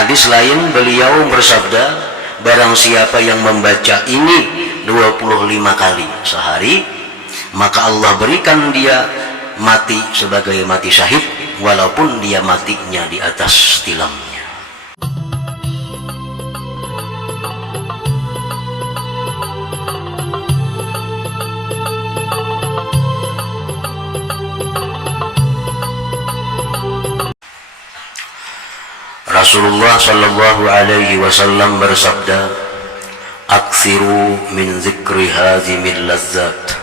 hadis lain beliau bersabda, barang siapa yang membaca ini 25 kali sehari, maka Allah berikan dia mati sebagai mati syahid, walaupun dia matinya di atas tilamnya. Rasulullah sallallahu alaihi wasallam bersabda, "Aktsiru min zikri hazimil lazzat."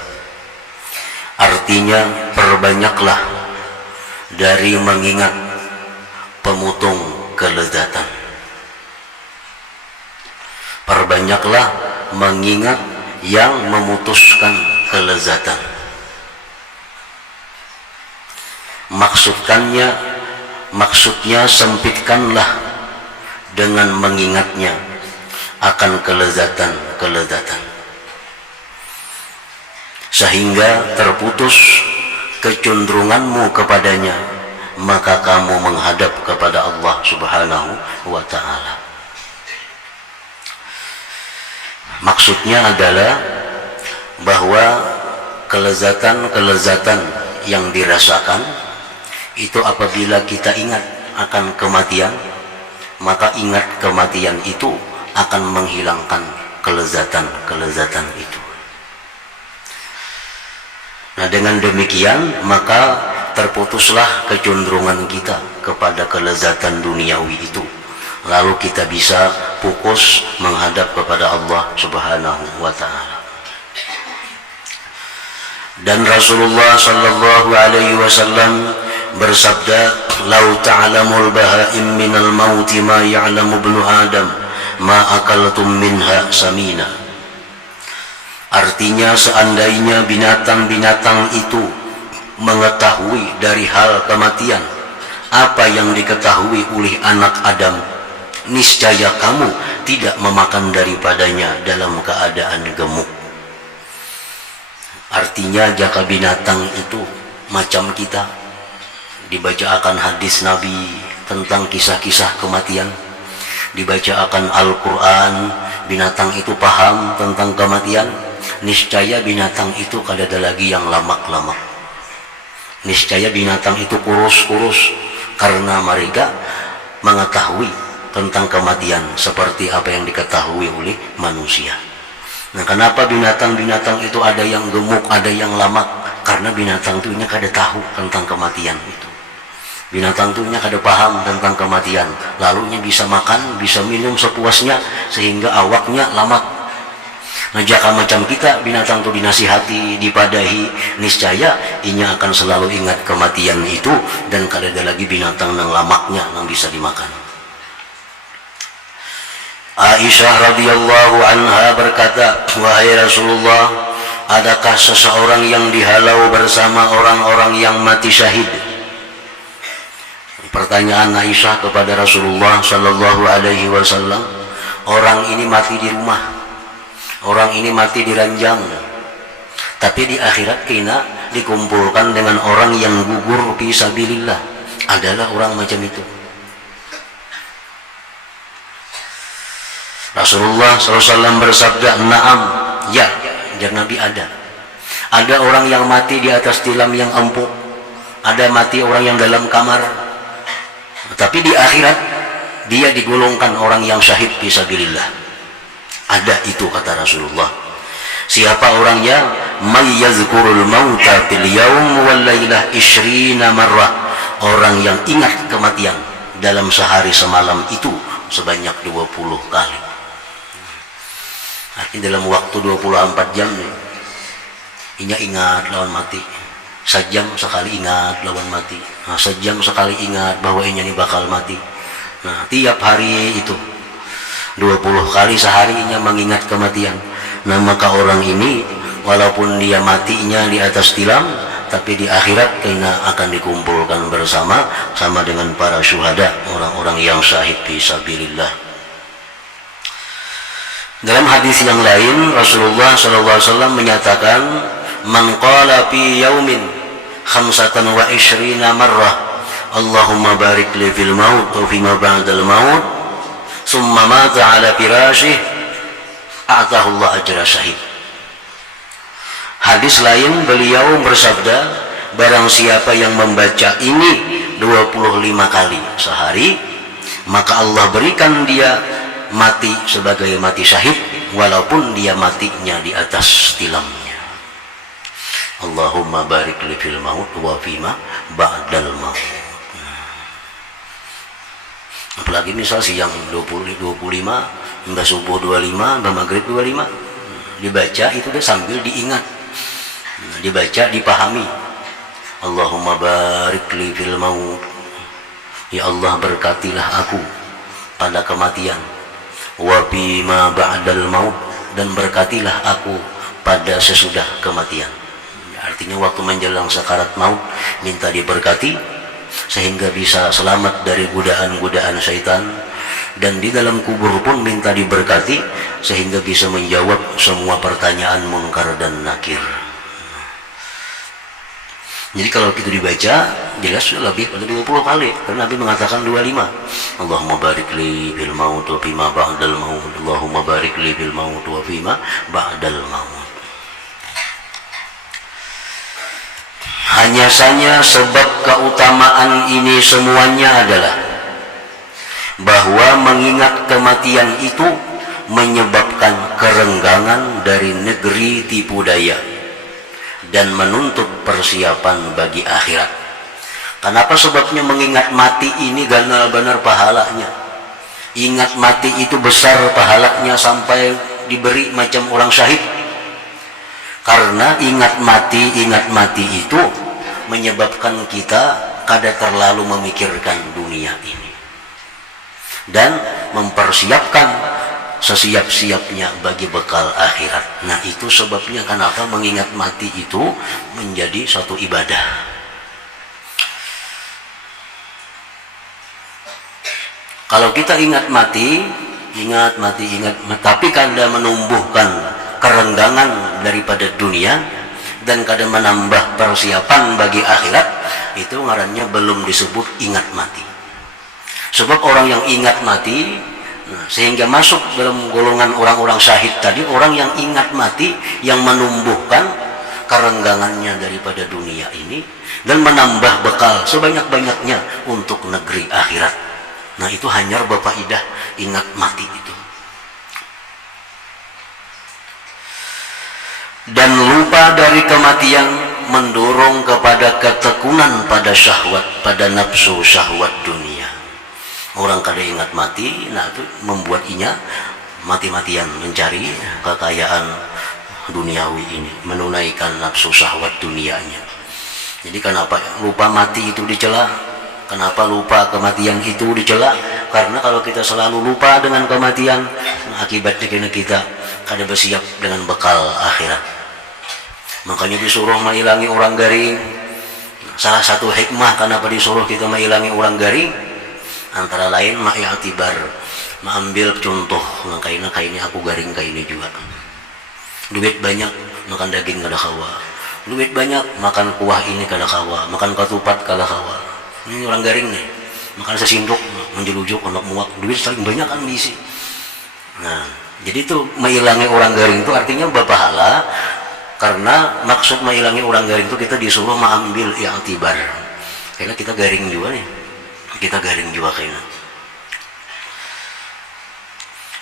Artinya, perbanyaklah dari mengingat pemutung kelezatan. Perbanyaklah mengingat yang memutuskan kelezatan. Maksudnya sempitkanlah dengan mengingatnya akan kelezatan-kelezatan, sehingga terputus kecenderunganmu kepadanya, maka kamu menghadap kepada Allah Subhanahu wa ta'ala. Maksudnya adalah bahwa kelezatan-kelezatan yang dirasakan itu apabila kita ingat akan kematian, maka ingat kematian itu akan menghilangkan kelezatan-kelezatan itu. Nah, dengan demikian maka terputuslah kecenderungan kita kepada kelezatan duniawi itu, lalu kita bisa fokus menghadap kepada Allah Subhanahu wa ta'ala. Dan Rasulullah sallallahu alaihi wasallam bersabda, "Lau ta'lamul bahaim minal mauti ma ya'lamu ibnu Adam, ma akaltum minha samina." Artinya, seandainya binatang-binatang itu mengetahui dari hal kematian apa yang diketahui oleh anak Adam, niscaya kamu tidak memakan daripadanya dalam keadaan gemuk. Artinya, jika binatang itu macam kita, dibaca akan hadis Nabi tentang kisah-kisah kematian, dibaca akan Al-Quran, binatang itu paham tentang kematian, niscaya binatang itu kada ada lagi yang lamak-lamak. Niscaya binatang itu kurus-kurus, karena mereka mengetahui tentang kematian seperti apa yang diketahui oleh manusia. Nah, kenapa binatang-binatang itu ada yang gemuk, ada yang lamak? Karena binatang itu kada tahu tentang kematian itu. Binatang itu kada paham tentang kematian, lalunya bisa makan, bisa minum sepuasnya, sehingga awaknya lamak. Nah, jika macam kita, binatang itu dinasihati, dipadahi, niscaya inya akan selalu ingat kematian itu, dan kada ada lagi binatang yang lamaknya yang bisa dimakan. Aisyah radhiyallahu anha berkata, "Wahai Rasulullah, adakah seseorang yang dihalau bersama orang-orang yang mati syahid?" Pertanyaan Aisyah kepada Rasulullah sallallahu alaihi wasallam, orang ini mati di rumah, orang ini mati di ranjang, tapi di akhirat kena dikumpulkan dengan orang yang gugur fi sabilillah. Adalah orang macam itu. Rasulullah SAW bersabda, "Na'am, ya, jar Nabi ada. Ada orang yang mati di atas tilam yang empuk, ada mati orang yang dalam kamar, tapi di akhirat dia digolongkan orang yang syahid fisabilillah." Ada itu, kata Rasulullah. Siapa orangnya? "May yazkurul mauta fil yaum wal lailah 20 marrah." Orang yang ingat kematian dalam sehari semalam itu sebanyak 20 kali. Artinya dalam waktu 24 jam nih, inya ingat lawan mati. Sejam sekali ingat lawan mati. Nah, sejam sekali ingat bahwa inya ini bakal mati. Nah, tiap hari itu 20 kali sehari inya mengingat kematian. Nah, maka orang ini walaupun dia matinya di atas tilam, tapi di akhirat kena akan dikumpulkan bersama sama dengan para syuhada, orang-orang yang syahid fisabilillah. Dalam hadis yang lain, Rasulullah SAW menyatakan, "Man qala fi yaumin 25 marrah, Allahumma barik li fil maut wa fima ba'dal maut, summa mata ala firashih a'tahullah ajra syahid. Hadis lain beliau bersabda, barang siapa yang membaca ini 25 kali sehari, maka Allah berikan dia mati sebagai mati syahid, walaupun dia matinya di atas tilamnya. Allahumma barik li fil maut wa fima ba'dal maut. Apalagi misal siang 25, mbak subuh 25, mbak maghrib 25, dibaca itu dia sambil diingat, dibaca dipahami. Allahumma barik li fil maut, ya Allah berkatilah aku pada kematian, wa bima ba'dal maut, dan berkatilah aku pada sesudah kematian. Artinya waktu menjelang sakarat maut minta diberkati sehingga bisa selamat dari godaan-godaan syaitan, dan di dalam kubur pun minta diberkati sehingga bisa menjawab semua pertanyaan munkar dan nakir. Jadi kalau itu dibaca jelas lebih pada 20 kali, karena Nabi mengatakan 25. Allahumma barik li fil maut wa fima ba'dal maut. Allahumma barik li fil maut wa fima ba'dal maut. Hanya saja sebab keutamaan ini semuanya adalah bahwa mengingat kematian itu menyebabkan kerenggangan dari negeri tipu daya dan menuntut persiapan bagi akhirat. Kenapa sebabnya mengingat mati ini benar-benar pahalanya? Ingat mati itu besar pahalanya sampai diberi macam orang syahid. Karena ingat mati itu menyebabkan kita kada terlalu memikirkan dunia ini dan mempersiapkan sesiap-siapnya bagi bekal akhirat. Nah, itu sebabnya kenapa mengingat mati itu menjadi suatu ibadah. Kalau kita ingat mati, tapi kada menumbuhkan kerenggangan daripada dunia dan kada menambah persiapan bagi akhirat, itu ngarannya belum disebut ingat mati. Sebab orang yang ingat mati, sehingga masuk dalam golongan orang-orang syahid tadi, orang yang ingat mati, yang menumbuhkan kerenggangannya daripada dunia ini dan menambah bekal sebanyak-banyaknya untuk negeri akhirat. Nah, itu hanya berfaedah ingat mati itu. Dan lupa dari kematian mendorong kepada ketekunan pada syahwat, pada nafsu syahwat dunia. Orang kada ingat mati, nah itu membuat inya mati-matian mencari kekayaan duniawi ini, menunaikan nafsu syahwat dunianya. Jadi kenapa lupa mati itu dicela? Kenapa lupa kematian itu dicela? Karena kalau kita selalu lupa dengan kematian, akibatnya kita kada bersiap dengan bekal akhirat. Makanya disuruh menghilangi orang garing. Salah satu hikmah kenapa disuruh kita menghilangi orang garing, antara lain ma'yatibar, mengambil contoh, kainnya aku garing kayak ini juga. Duit banyak makan daging kada kawa, duit banyak makan kuah ini kada kawa, makan ketupat kada kawa. Ini orang garing nih, makan sesindok menjelujuk untuk muak, duit saling banyak kan diisi. Nah, jadi itu menghilangi orang garing itu artinya berpahala, karena maksud menghilangi orang garing itu kita disuruh mengambil i'tibar. Karena kita garing juga nih, kita garing juga kayaknya.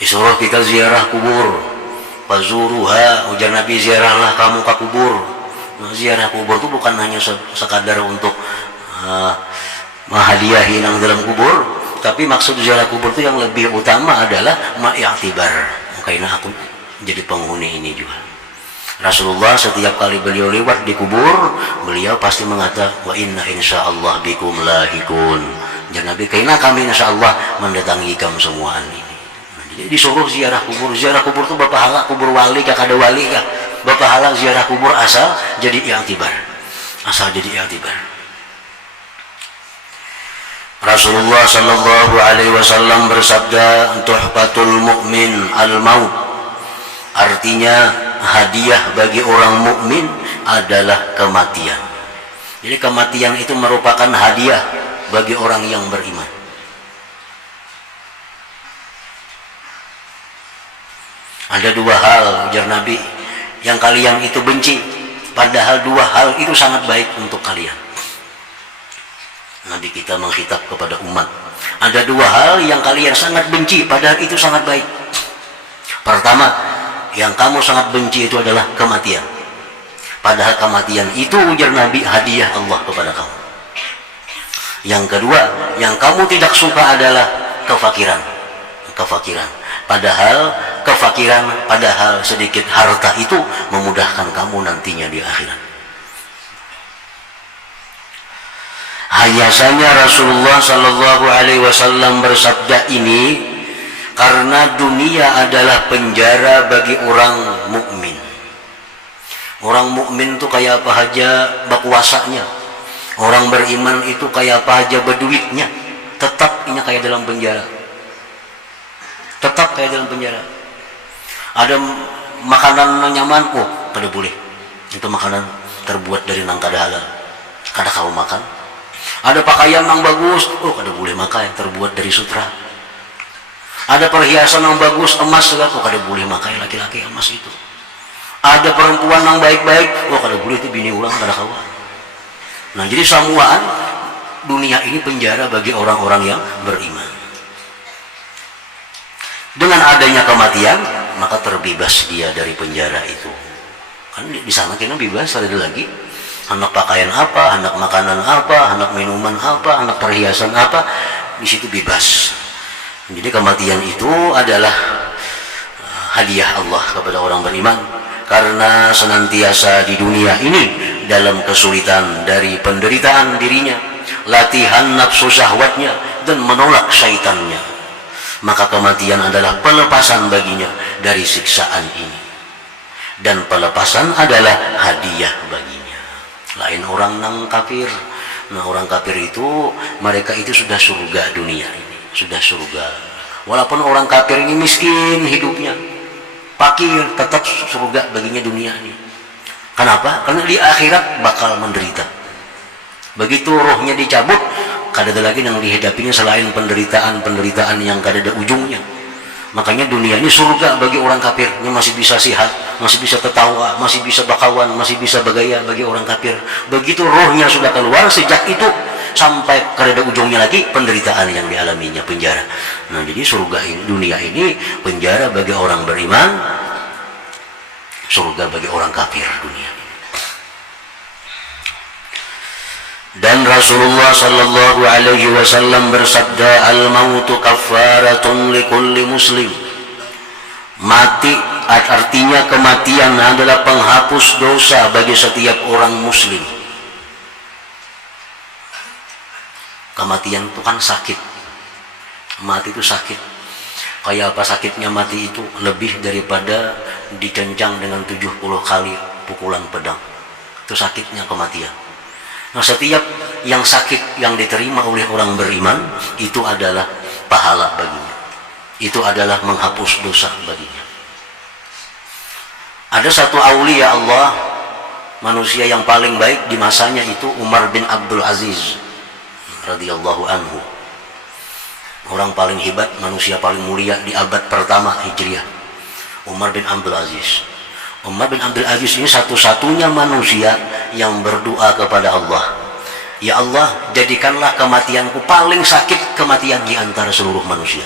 Disuruh kita ziarah kubur, fazuruha, ujar Nabi, ziarahlah kamu ke kubur. Nah, ziarah kubur itu bukan hanya sekadar untuk menghadiahi yang dalam kubur, tapi maksud ziarah kubur itu yang lebih utama adalah ma'yatibar. Makanya aku jadi penghuni ini juga. Rasulullah setiap kali beliau lewat di kubur, beliau pasti mengatakan, wa inna insyaallah bikum lahikun. Dan Nabi, karena kami insyaallah mendatangi kamu semuaan ini. Nah, jadi disuruh ziarah kubur. Ziarah kubur itu berpahala, kubur wali kah kada wali kah, berpahala ziarah kubur asal jadi i'tibar. Asal jadi i'tibar. Rasulullah sallallahu alaihi wasallam bersabda, tuhfatul mu'min al-maut. Artinya hadiah bagi orang mukmin adalah kematian. Jadi kematian itu merupakan hadiah bagi orang yang beriman. Ada dua hal, ujar Nabi, yang kalian itu benci, padahal dua hal itu sangat baik untuk kalian. Nabi kita menghitab kepada umat, ada dua hal yang kalian sangat benci, padahal itu sangat baik. Pertama, yang kamu sangat benci itu adalah kematian, padahal kematian itu, ujar Nabi, hadiah Allah kepada kamu. Yang kedua, yang kamu tidak suka adalah kefakiran. Padahal sedikit harta itu memudahkan kamu nantinya di akhirat. Hanya saja Rasulullah Sallallahu Alaihi Wasallam bersabda ini karena dunia adalah penjara bagi orang mukmin. Orang mukmin itu kayak apa aja berkuasanya. Orang beriman itu kayak apa aja berduitnya, tetap ini kayak dalam penjara. Tetap kayak dalam penjara. Ada makanan nyaman, oh kada boleh. Itu makanan terbuat dari nangka halal, kada kau makan. Ada pakaian yang bagus, oh kada boleh makan yang terbuat dari sutra. Ada perhiasan yang bagus, emas segala, oh kada boleh makan laki-laki emas itu. Ada perempuan yang baik-baik, oh kada boleh itu bini ulang, kada kawan. Nah jadi samuaan dunia ini penjara bagi orang-orang yang beriman. Dengan adanya kematian, maka terbebas dia dari penjara itu. Kan di sana kita bebas, ada lagi. Anak pakaian apa, anak makanan apa, anak minuman apa, anak perhiasan apa, di situ bebas. Jadi kematian itu adalah hadiah Allah kepada orang beriman, karena senantiasa di dunia ini dalam kesulitan dari penderitaan dirinya, latihan nafsu syahwatnya, dan menolak syaitannya. Maka kematian adalah pelepasan baginya dari siksaan ini, dan pelepasan adalah hadiah baginya. Lain orang nang kafir. Nah orang kafir itu, mereka itu sudah surga dunia ini, sudah surga. Walaupun orang kafir ini miskin hidupnya, fakir, tetap surga baginya dunia ini. Kenapa? Karena di akhirat bakal menderita. Begitu rohnya dicabut, kada ada lagi yang dihadapinya selain penderitaan yang kada ada ujungnya. Makanya dunia ini surga bagi orang kafir, yang masih bisa sihat, masih bisa tertawa, masih bisa bakawan, masih bisa bergaya bagi orang kafir. Begitu rohnya sudah keluar, sejak itu sampai kada ada ujungnya lagi penderitaan yang dialaminya, penjara. Nah jadi surga ini, dunia ini penjara bagi orang beriman, surga bagi orang kafir dunia. Dan Rasulullah Sallallahu Alaihi Wasallam bersabda, al-mautu kaffaratun likulli muslim. Mati artinya kematian adalah penghapus dosa bagi setiap orang muslim. Kematian itu kan sakit. Mati itu sakit. Kayak apa sakitnya mati itu? Lebih daripada dicencang dengan 70 kali pukulan pedang. Itu sakitnya kematian. Nah setiap yang sakit yang diterima oleh orang beriman itu adalah pahala baginya, itu adalah menghapus dosa baginya. Ada satu aulia Allah, manusia yang paling baik di masanya itu Umar bin Abdul Aziz radhiyallahu anhu. Orang paling hebat, manusia paling mulia di abad pertama Hijriah, Umar bin Abdul Aziz. Umar bin Abdul Aziz ini satu-satunya manusia yang berdoa kepada Allah, ya Allah, jadikanlah kematianku paling sakit kematian di antara seluruh manusia.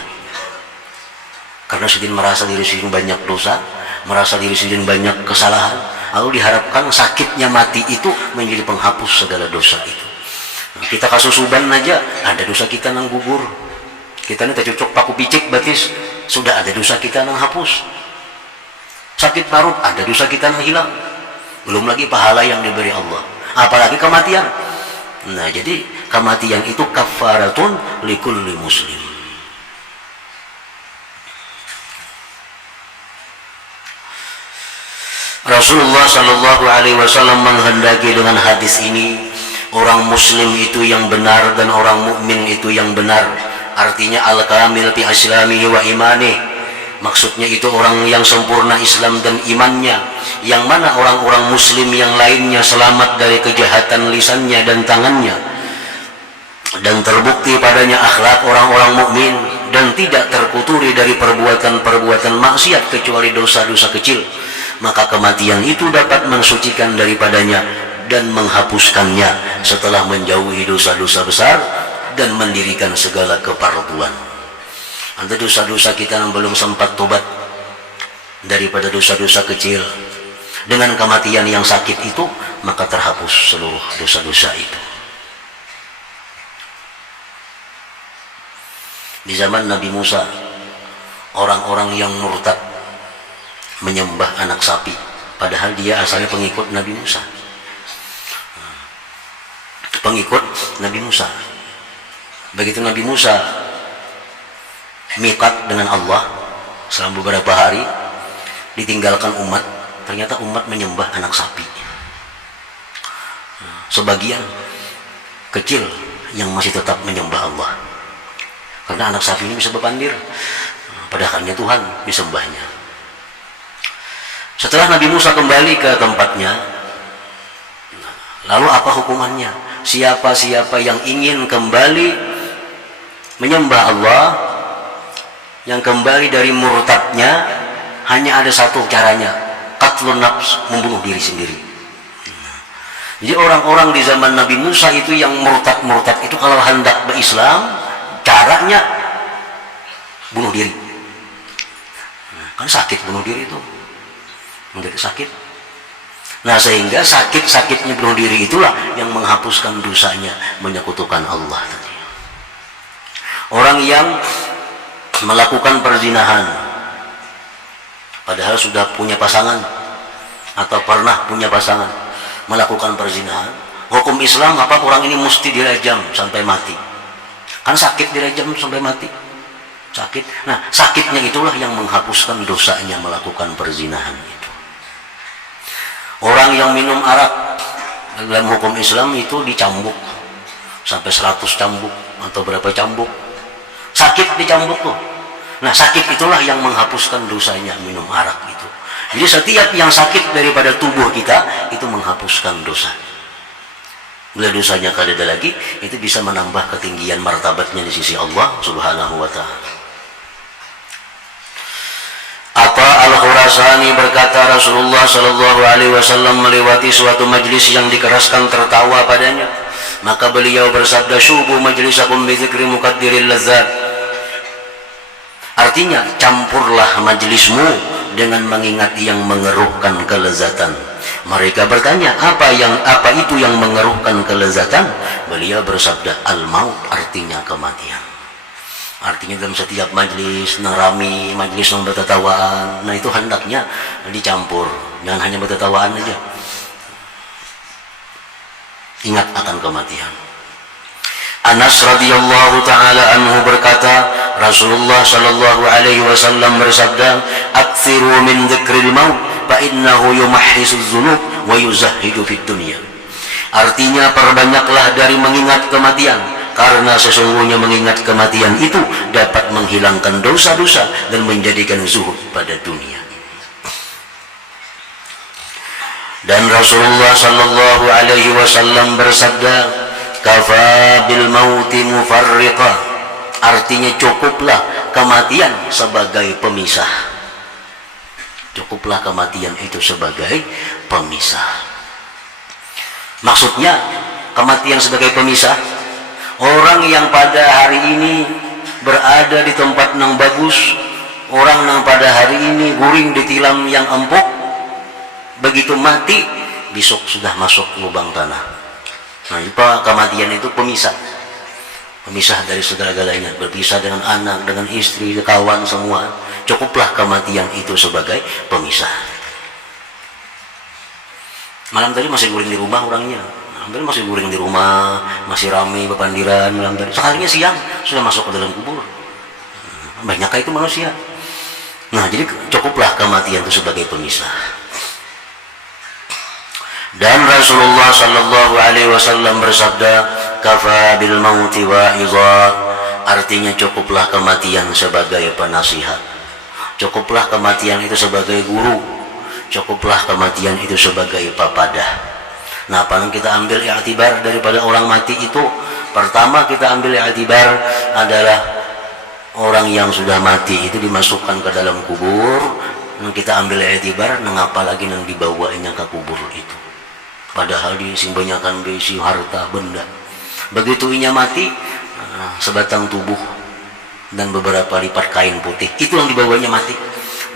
Karena sedang merasa diri sendiri banyak dosa, merasa diri sendiri banyak kesalahan, lalu diharapkan sakitnya mati itu menjadi penghapus segala dosa itu. Nah, kita kasusuban aja, ada dosa kita nang gugur, kita ini tercocok paku picik batis, sudah ada dosa kita nang hapus. Sakit parut, ada dosa kita yang hilang. Belum lagi pahala yang diberi Allah, apalagi kematian. Nah jadi kematian itu kafaratun likulli muslim. Rasulullah Sallallahu Alaihi Wasallam menghendaki dengan hadis ini, orang muslim itu yang benar dan orang mukmin itu yang benar. Artinya al-kamil fi islamihi wa imanihi. Maksudnya itu orang yang sempurna Islam dan imannya, yang mana orang-orang muslim yang lainnya selamat dari kejahatan lisannya dan tangannya, dan terbukti padanya akhlak orang-orang mukmin, dan tidak terkuturi dari perbuatan-perbuatan maksiat kecuali dosa-dosa kecil, maka kematian itu dapat mensucikan daripadanya dan menghapuskannya setelah menjauhi dosa-dosa besar dan mendirikan segala keparduan. Ada dosa-dosa kita yang belum sempat tobat daripada dosa-dosa kecil, dengan kematian yang sakit itu maka terhapus seluruh dosa-dosa itu. Di zaman Nabi Musa, orang-orang yang murtad menyembah anak sapi, padahal dia asalnya pengikut Nabi Musa. Pengikut Nabi Musa. Begitu Nabi Musa miqat dengan Allah selama beberapa hari, ditinggalkan umat, ternyata umat menyembah anak sapi. Sebagian kecil yang masih tetap menyembah Allah, karena anak sapi ini bisa berpandir, padahalnya Tuhan disembahnya. Setelah Nabi Musa kembali ke tempatnya, lalu apa hukumannya? Siapa-siapa yang ingin kembali menyembah Allah, yang kembali dari murtadnya, hanya ada satu caranya, qatlun nafs, membunuh diri sendiri. Jadi orang-orang di zaman Nabi Musa itu yang murtad-murtad itu kalau hendak berislam, caranya bunuh diri. Kan sakit bunuh diri itu, menjadi sakit. Nah, sehingga sakit-sakitnya bunuh diri itulah yang menghapuskan dosanya menyekutukan Allah tadi. Orang yang melakukan perzinahan padahal sudah punya pasangan atau pernah punya pasangan, melakukan perzinahan, hukum Islam apa? Orang ini mesti dirajam sampai mati. Kan sakit dirajam sampai mati, sakit. Nah, sakitnya itulah yang menghapuskan dosanya melakukan perzinahan itu. Orang yang minum arak dalam hukum Islam itu dicambuk sampai 100 cambuk atau berapa cambuk, sakit dicambuk tuh. Nah, sakit itulah yang menghapuskan dosanya minum arak itu. Jadi setiap yang sakit daripada tubuh kita itu menghapuskan dosa. Bila dosanya kada ada lagi, itu bisa menambah ketinggian martabatnya di sisi Allah Subhanahu wa ta'ala. Apa Al-Khurasani berkata, Rasulullah Shallallahu Alaihi Wasallam melewati suatu majlis yang dikeraskan tertawa padanya, maka beliau bersabda, syubu majlisakum bidzikri muqaddiril lazzat. Artinya, campurlah majlismu dengan mengingat yang mengeruhkan kelezatan. Mereka bertanya, apa itu yang mengeruhkan kelezatan? Beliau bersabda, al-maut, artinya kematian. Artinya dalam setiap majlis narami, majlis yang bertetawaan, nah itu hendaknya dicampur, jangan hanya bertetawaan aja. Ingat akan kematian. Anas radhiyallahu taala anhu berkata, Rasulullah sallallahu alaihi wasallam bersabda, "Aktsiru min dzikril maut, fa innahu yumahhisuz dzunub wa yuzahhidu fid dunya." Artinya, perbanyaklah dari mengingat kematian, karena sesungguhnya mengingat kematian itu dapat menghilangkan dosa-dosa dan menjadikan zuhud pada dunia. Dan Rasulullah sallallahu alaihi wasallam bersabda, kafa bil mauti mufarriqa, artinya cukuplah kematian sebagai pemisah. Cukuplah kematian itu sebagai pemisah. Maksudnya kematian sebagai pemisah, orang yang pada hari ini berada di tempat yang bagus, orang yang pada hari ini guring di tilam yang empuk, begitu mati besok sudah masuk lubang tanah. Nah, kematian itu pemisah, pemisah dari segala-galanya, berpisah dengan anak, dengan istri, kawan semua. Cukuplah kematian itu sebagai pemisah. Malam tadi masih guring di rumah orangnya, malam tadi masih guring di rumah, masih ramai bepandiran malam tadi. Sekalinya siang sudah masuk ke dalam kubur. Banyakkah itu manusia? Nah, jadi cukuplah kematian itu sebagai pemisah. Dan Rasulullah sallallahu alaihi wasallam bersabda, kafa bil mauti wa'idha, artinya cukuplah kematian sebagai penasihat, cukuplah kematian itu sebagai guru, cukuplah kematian itu sebagai papadah. Nah, apa yang kita ambil i'tibar daripada orang mati itu? Pertama kita ambil i'tibar adalah orang orang yang sudah mati itu dimasukkan ke dalam kubur, nang kita ambil etibar, nang apa lagi nang dibawanya ke kubur itu. Padahal disimbanyakan besi harta benda. Begitu inya mati, sebatang tubuh dan beberapa lipat kain putih, itu yang dibawanya mati.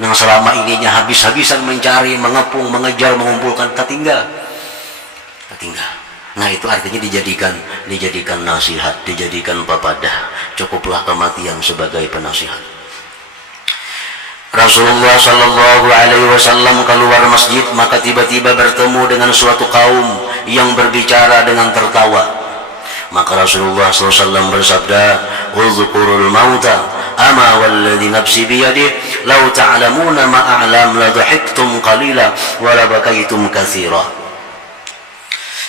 Nang selama ininya habis-habisan mencari, mengepung, mengejar, mengumpulkan, tak tinggal. Nah itu artinya dijadikan nasihat, dijadikan papadah. Cukuplah kematian sebagai penasihat. Rasulullah Shallallahu Alaihi Wasallam keluar masjid, maka tiba-tiba bertemu dengan suatu kaum yang berbicara dengan tertawa. Maka Rasulullah SAW bersabda, "Uzkurul mauta, ama walladhi nafsi biyadih, law ta'lamuna ma a'lam la dhahiktum qalila wa la bakaitum katsira."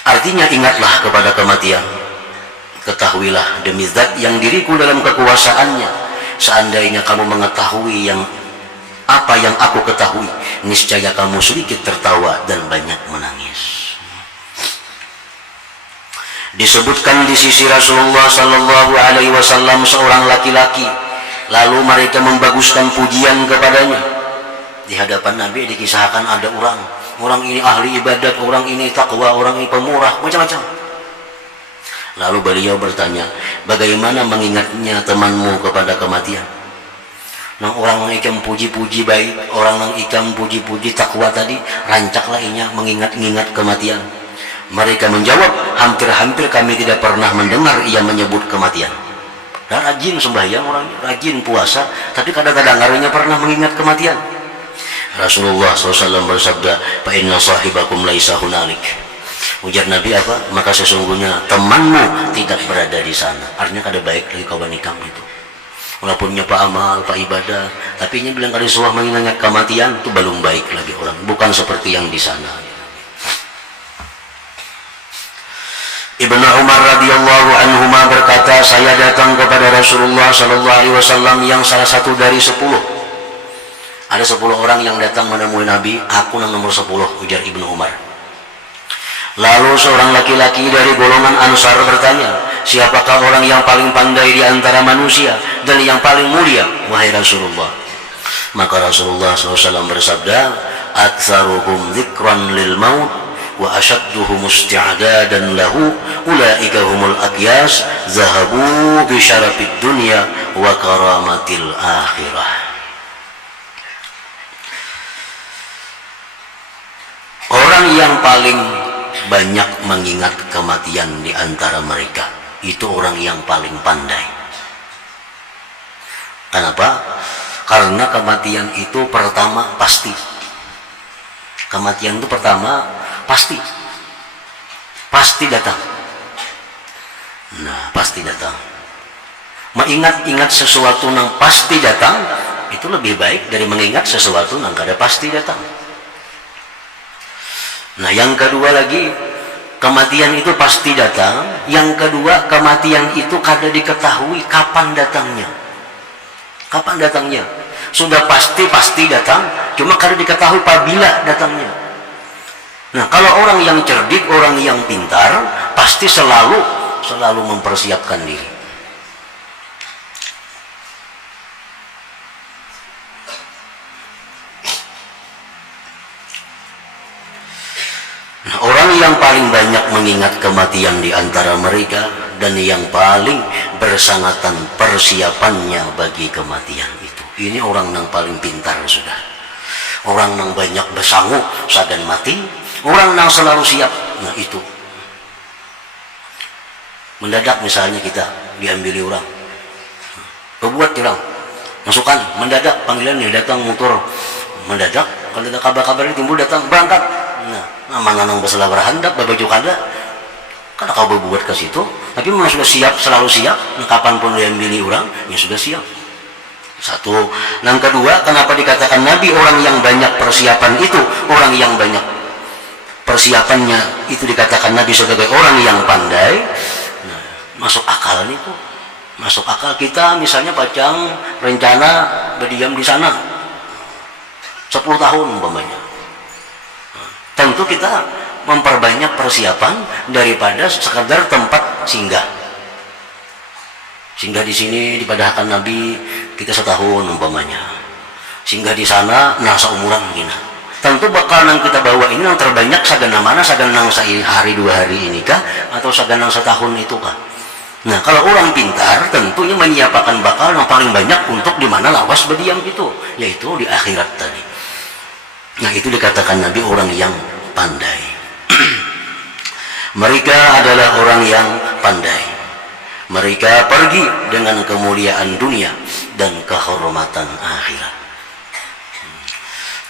Artinya ingatlah kepada kematian. Ketahuilah demi zat yang diriku dalam kekuasaannya, seandainya kamu mengetahui apa yang aku ketahui, niscaya kamu sedikit tertawa dan banyak menangis. Disebutkan di sisi Rasulullah Sallallahu Alaihi Wasallam seorang laki-laki, lalu mereka membaguskan pujian kepadanya. Di hadapan Nabi dikisahkan ada orang ini ahli ibadat, orang ini takwa, orang ini pemurah, macam-macam. Lalu beliau bertanya, bagaimana mengingatnya temanmu kepada kematian? Nang orang nang ikam puji-puji baik, orang nang ikam puji-puji takwa tadi, rancaklah inya mengingat-ingat kematian. Mereka menjawab, hampir-hampir kami tidak pernah mendengar ia menyebut kematian. Dan rajin sembahyang orangnya, rajin puasa, tapi kadang-kadang harinya pernah mengingat kematian. Rasulullah SAW bersabda, "Fa inna sahibakum laisa hunalik." Ujar Nabi apa? Maka sesungguhnya temanmu tidak berada di sana. Artinya kada baik lagi kawan ikam itu. Walaupun pak amal, pak ibadah, tapi ini bilang kali suah mengingat kematian itu belum baik lagi orang. Bukan seperti yang di sana. Ibnu Umar radhiyallahu anhuma berkata, saya datang kepada Rasulullah sallallahu alaihi wasallam yang salah satu dari 10. Ada 10 orang yang datang menemui Nabi, aku yang nomor 10, ujar Ibnu Umar. Lalu seorang laki-laki dari golongan Ansar bertanya, siapakah orang yang paling pandai di antara manusia dan yang paling mulia, wahai Rasulullah? Maka Rasulullah SAW bersabda, aktsaruhum dzikran lil maut wa ashadduhum isti'dadan lahu ulaika humul aqyas zahabu bi syarafid dunya wa karamatil akhirah. Orang yang paling banyak mengingat kematian di antara mereka itu orang yang paling pandai. Kenapa? Karena kematian itu pertama pasti. Kematian itu pertama pasti datang. Nah, pasti datang. Mengingat-ingat sesuatu yang pasti datang itu lebih baik dari mengingat sesuatu yang kada pasti datang. Nah, yang kedua lagi, kematian itu pasti datang. Yang kedua, kematian itu kada diketahui kapan datangnya. Kapan datangnya? Sudah pasti datang, cuma kada diketahui apabila datangnya. Nah, kalau orang yang cerdik, orang yang pintar, pasti selalu mempersiapkan diri. Nah, orang yang paling banyak mengingat kematian di antara mereka dan yang paling bersangatan persiapannya bagi kematian itu. Ini orang yang paling pintar sudah. Orang yang banyak bersanggup sadan mati, orang yang selalu siap. Nah, itu. Mendadak misalnya kita diambil orang. Kebuat orang. Masukkan mendadak panggilan nih datang motor mendadak, kalau ada kabar-kabar ini timbul datang berangkat. Nah, mana nang bersalah berhandap babaju kada karena kau berbuat ke situ, tapi memang sudah siap, selalu siap. Nah, kapanpun dia milih orang, ya sudah siap. Satu. Yang kedua, kenapa dikatakan Nabi orang yang banyak persiapan itu, orang yang banyak persiapannya itu dikatakan Nabi sebagai orang yang pandai. Nah, masuk akal itu. Masuk akal kita misalnya pacang rencana berdiam di sana 10 tahun umpamanya. Tentu kita memperbanyak persiapan daripada sekedar tempat singgah. Singgah di sini dipadahkan Nabi kita setahun umpamanya, sehingga di sana nah seumuran gina. Tentu bakal nang kita bawa ini yang terbanyak saganang mana, saganang sehari 2 hari ini kah, atau saganang setahun itu kah? Nah kalau orang pintar tentunya menyiapkan bakal yang paling banyak untuk di mana lawas berdiam itu, yaitu di akhirat tadi. Nah itu dikatakan Nabi orang yang pandai. Mereka adalah orang yang pandai. Mereka pergi dengan kemuliaan dunia dan kehormatan akhirat.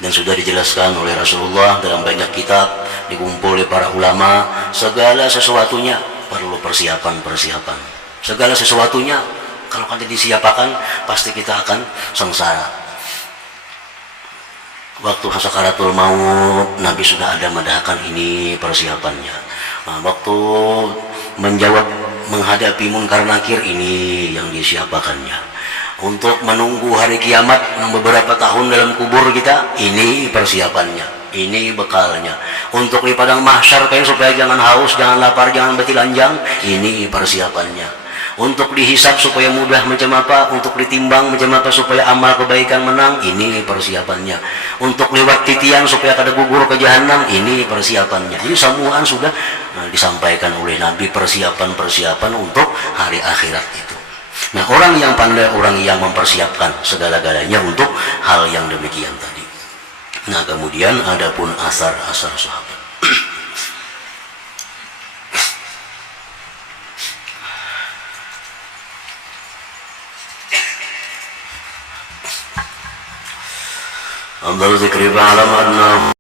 Dan sudah dijelaskan oleh Rasulullah dalam banyak kitab, dikumpul oleh para ulama, segala sesuatunya perlu persiapan. Segala sesuatunya kalau kan disiapkan pasti kita akan sengsara. Waktu sakaratul maut Nabi sudah ada madahkan ini persiapannya. Nah, waktu menghadapi munkar nakir ini yang disiapkannya. Untuk menunggu hari kiamat beberapa tahun dalam kubur kita, ini persiapannya, ini bekalnya. Untuk di padang mahsyar kayak supaya jangan haus, jangan lapar, jangan betilanjang, ini persiapannya. Untuk dihisab supaya mudah macam apa, untuk ditimbang macam apa supaya amal kebaikan menang, ini persiapannya. Untuk lewat titian supaya kada gugur ke jahanam, ini persiapannya. Ini semuaan sudah disampaikan oleh Nabi, persiapan untuk hari akhirat itu. Nah orang yang pandai, orang yang mempersiapkan segala-galanya untuk hal yang demikian tadi. Nah kemudian adapun asar-asar sahabat. أفضل ذكر فاعلم أنه